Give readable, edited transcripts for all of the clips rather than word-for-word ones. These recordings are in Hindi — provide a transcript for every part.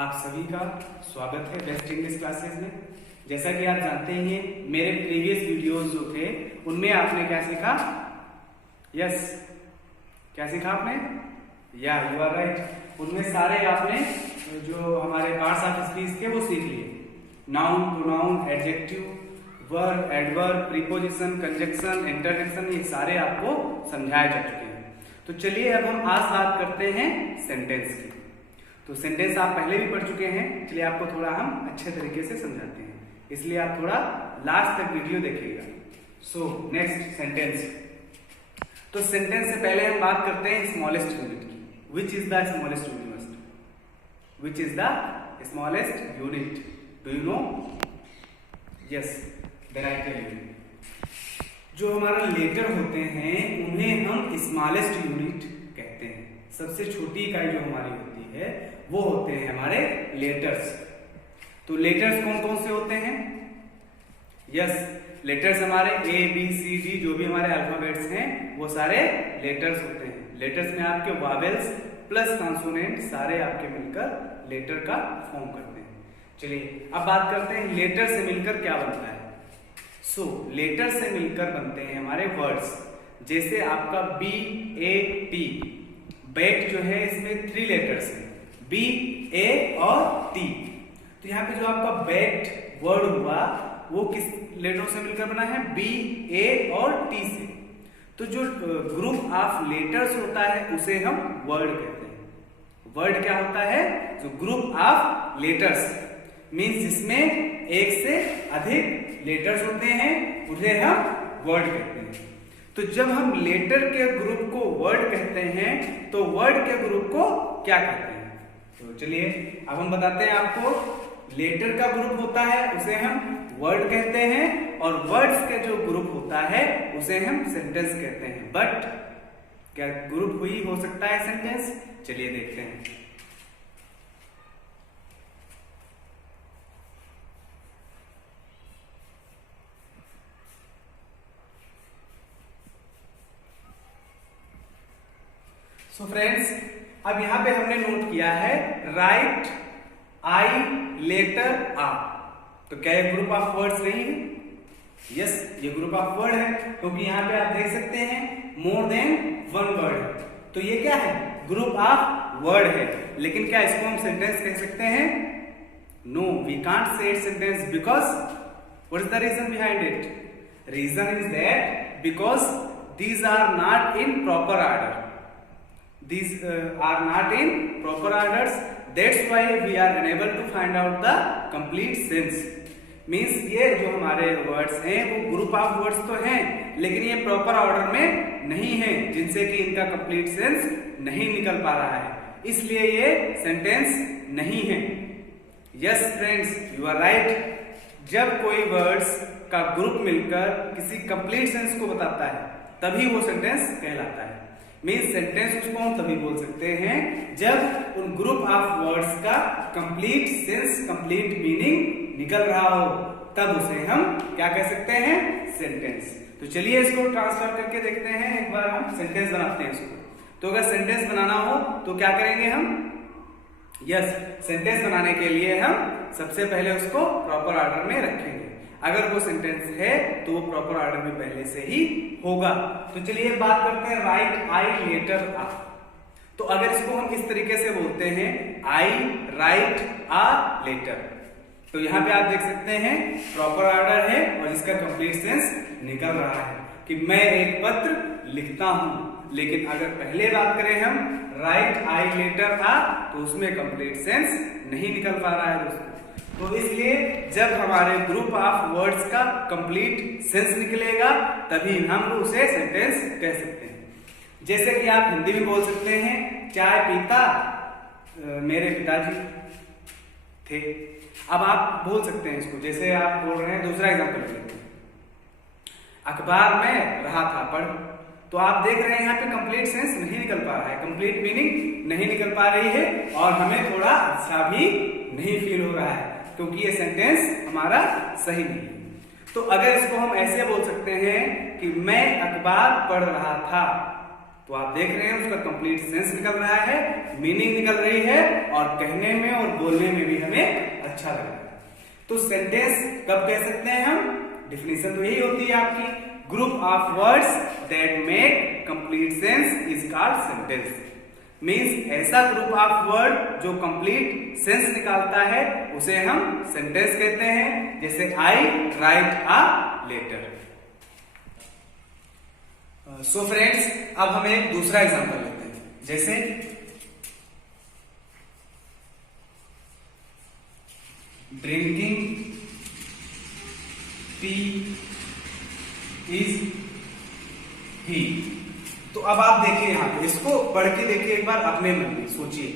आप सभी का स्वागत है बेस्ट इंग्लिश क्लासेस में। जैसा कि आप जानते हैं मेरे प्रीवियस वीडियोस जो थे उनमें आपने क्या सीखा? यस, क्या सीखा आपने? या यू आर राइट। उनमें सारे आपने जो हमारे पार्ट्स ऑफ स्पीच थे वो सीख लिए। Noun, pronoun, adjective, verb, adverb, preposition, conjunction, interjection, ये सारे आपको समझाए जा चुके हैं। तो चलिए अब हम आज बात करते हैं सेंटेंस की। तो सेंटेंस आप पहले भी पढ़ चुके हैं, चलिए आपको थोड़ा हम अच्छे तरीके से समझाते हैं, इसलिए आप थोड़ा लास्ट तक वीडियो देखिएगा। So next sentence. तो सेंटेंस से पहले हम बात करते हैं स्मॉलेस्ट यूनिट की। Which is the smallest unit? Which is the smallest unit? Do you know? Yes, then I tell you. जो हमारा लेटर होते हैं उन्हें हम स्मॉलेस्ट यूनिट कहते हैं। सबसे छोटी इकाई जो हमारी होती है वो होते हैं हमारे लेटर्स। तो लेटर्स कौन कौन से होते हैं? यस, लेटर्स हमारे ए बी सी डी जो भी हमारे अल्फाबेट्स हैं वो सारे लेटर्स होते हैं। लेटर्स में आपके वावेल्स प्लस कॉन्सोनेंट सारे आपके मिलकर लेटर का फॉर्म करते हैं। चलिए अब बात करते हैं लेटर से मिलकर क्या बनता है। सो लेटर से मिलकर बनते हैं हमारे वर्ड्स। जैसे आपका बी ए टी, बैट जो है इसमें 3 लेटर्स हैं, बी ए और टी। तो यहाँ पे जो आपका बैट वर्ड हुआ वो किस लेटरों से मिलकर बना है? बी ए और टी से। तो जो ग्रुप ऑफ लेटर्स होता है उसे हम वर्ड कहते हैं। वर्ड क्या होता है? जो ग्रुप ऑफ लेटर्स मीन्स जिसमें एक से अधिक लेटर्स होते हैं उसे हम वर्ड कहते हैं। तो जब हम लेटर के ग्रुप को वर्ड कहते हैं तो वर्ड के ग्रुप को क्या कहते हैं? तो चलिए अब हम बताते हैं आपको। लेटर का ग्रुप होता है उसे हम वर्ड कहते हैं और वर्ड्स के जो ग्रुप होता है उसे हम सेंटेंस कहते हैं। बट क्या ग्रुप हुई हो सकता है सेंटेंस? चलिए देखते हैं। सो फ्रेंड्स, अब यहां पे हमने नोट किया है राइट आई लेटर आ। तो क्या ये ग्रुप ऑफ वर्ड्स नहीं है? यस, ये ग्रुप ऑफ वर्ड है क्योंकि यहाँ पे आप देख सकते हैं मोर देन 1 वर्ड। तो ये क्या है? ग्रुप ऑफ वर्ड है। लेकिन क्या इसको हम सेंटेंस कह सकते हैं? No, we can't say it sentence because what is the reason behind it? Reason is that because these are not in proper order. These are not in proper orders. That's why we are unable to find out the complete sense. Means ये जो हमारे words हैं वो group of words तो हैं लेकिन ये proper order में नहीं है जिनसे कि इनका complete sense नहीं निकल पा रहा है, इसलिए ये sentence नहीं है। Yes friends, you are right. जब कोई words का group मिलकर किसी complete sense को बताता है तभी वो sentence कहलाता है। मीन्स सेंटेंस उसको हम तभी बोल सकते हैं जब उन ग्रुप ऑफ वर्ड्स का कंप्लीट सेंस, कंप्लीट मीनिंग निकल रहा हो, तब उसे हम क्या कह सकते हैं? सेंटेंस। तो चलिए इसको ट्रांसफर करके देखते हैं। एक बार हम सेंटेंस बनाते हैं इसको। तो अगर सेंटेंस बनाना हो तो क्या करेंगे हम? यस, सेंटेंस बनाने के लिए हम सबसे पहले उसको प्रॉपर ऑर्डर में रखेंगे। अगर वो सेंटेंस है तो वो प्रॉपर ऑर्डर में पहले से ही होगा। तो चलिए बात करते हैं राइट आई लेटर आ। तो अगर इसको हम इस तरीके से बोलते हैं आई राइट आ लेटर, तो यहां पे आप देख सकते हैं प्रॉपर ऑर्डर है और इसका कंप्लीट सेंस निकल रहा है कि मैं एक पत्र लिखता हूं। लेकिन अगर पहले बात करें हम राइट आई लेटर आ तो उसमें कंप्लीट सेंस नहीं निकल पा रहा है दोस्तों। तो इसलिए जब हमारे ग्रुप ऑफ वर्ड्स का कंप्लीट सेंस निकलेगा तभी हम उसे सेंटेंस कह सकते हैं। जैसे कि आप हिंदी में बोल सकते हैं चाय पीता मेरे पिताजी थे। अब आप बोल सकते हैं इसको, जैसे आप बोल रहे हैं, दूसरा एग्जांपल लेते हैं, अखबार में रहा था पढ़। तो आप देख रहे हैं यहाँ पे कंप्लीट सेंस नहीं निकल पा रहा है, कंप्लीट मीनिंग नहीं निकल पा रही है और हमें थोड़ा अच्छा भी नहीं फील हो रहा है क्योंकि ये सेंटेंस हमारा सही नहीं है। तो अगर इसको हम ऐसे बोल सकते हैं कि मैं अखबार पढ़ रहा था, तो आप देख रहे हैं उसका कंप्लीट सेंस निकल रहा है, मीनिंग निकल रही है और कहने में और बोलने में भी हमें अच्छा लग रहा है। तो सेंटेंस कब कह सकते हैं हम? डेफिनेशन तो यही होती है आपकी, group of words that make complete sense is called sentence. Means ऐसा ग्रुप ऑफ वर्ड जो कंप्लीट सेंस निकालता है उसे हम सेंटेंस कहते हैं। जैसे I write a letter. So friends, अब हम एक दूसरा एग्जांपल लेते हैं। जैसे ड्रिंकिंग टी इज ही। तो अब आप देखिए यहां पे, इसको पढ़ के देखिए एक बार अपने मन में सोचिए,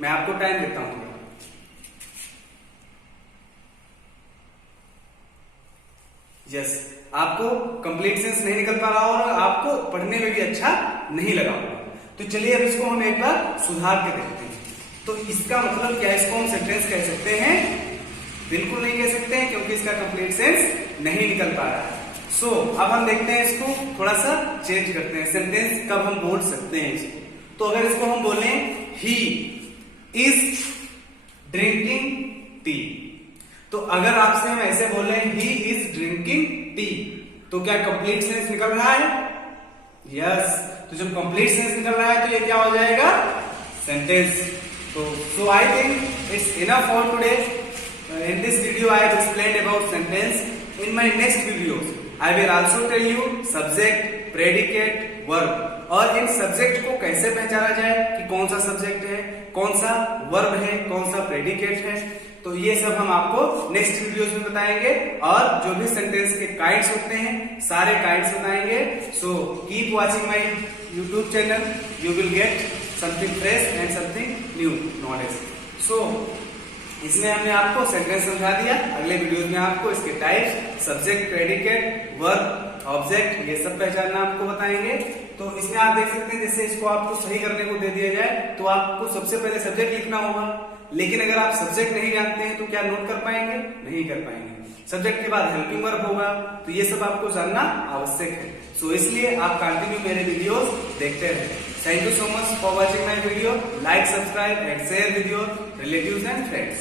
मैं आपको टाइम देता हूं। यस, आपको कंप्लीट सेंस नहीं निकल पा रहा और आपको पढ़ने में भी अच्छा नहीं लगा होगा। तो चलिए अब इसको हम एक बार सुधार के देखते हैं। तो इसका मतलब क्या, इसको हम सेंटेंस कह सकते हैं? बिल्कुल नहीं कह सकते हैं, क्योंकि इसका कंप्लीट सेंस नहीं निकल पा रहा है। सो अब हम देखते हैं, इसको थोड़ा सा चेंज करते हैं। सेंटेंस कब हम बोल सकते हैं इसको? तो अगर इसको हम बोले ही इज ड्रिंकिंग टी, तो अगर आपसे हम ऐसे बोले ही इज ड्रिंकिंग टी, तो क्या कंप्लीट सेंस निकल रहा है? यस। तो जब कंप्लीट सेंस निकल रहा है तो ये क्या हो जाएगा? Sentence. So I think it's enough for today. In this video I have explained about sentence. In my next videos I will also tell you subject, predicate, verb. और इन सब्जेक्ट को कैसे पहचाना जाए कि कौन सा सब्जेक्ट है, कौन सा वर्ब है, कौन सा प्रेडिकेट है, तो ये सब हम आपको नेक्स्ट वीडियोस में बताएंगे। और जो भी सेंटेंस के काइंड्स होते हैं सारे काइंड्स बताएंगे। So keep watching my YouTube channel, you will get something fresh and something new knowledge. So इसमें हमने आपको सेंटेंस समझा दिया। अगले वीडियोस में आपको इसके types, subject, predicate, verb, object, ये सब पहचानना आपको बताएंगे। तो इसमें आप देख सकते हैं, जैसे इसको आपको सही करने को दे दिया जाए तो आपको सबसे पहले सब्जेक्ट लिखना होगा, लेकिन अगर आप सब्जेक्ट नहीं जानते हैं तो क्या नोट कर पाएंगे? नहीं कर पाएंगे। सब्जेक्ट के बाद हेल्पिंग वर्ब होगा, तो ये सब आपको जानना आवश्यक है। सो इसलिए आप कंटिन्यू मेरे वीडियोस देखते रहें। Thank you so much for watching my video. Like, subscribe and share with your relatives and friends.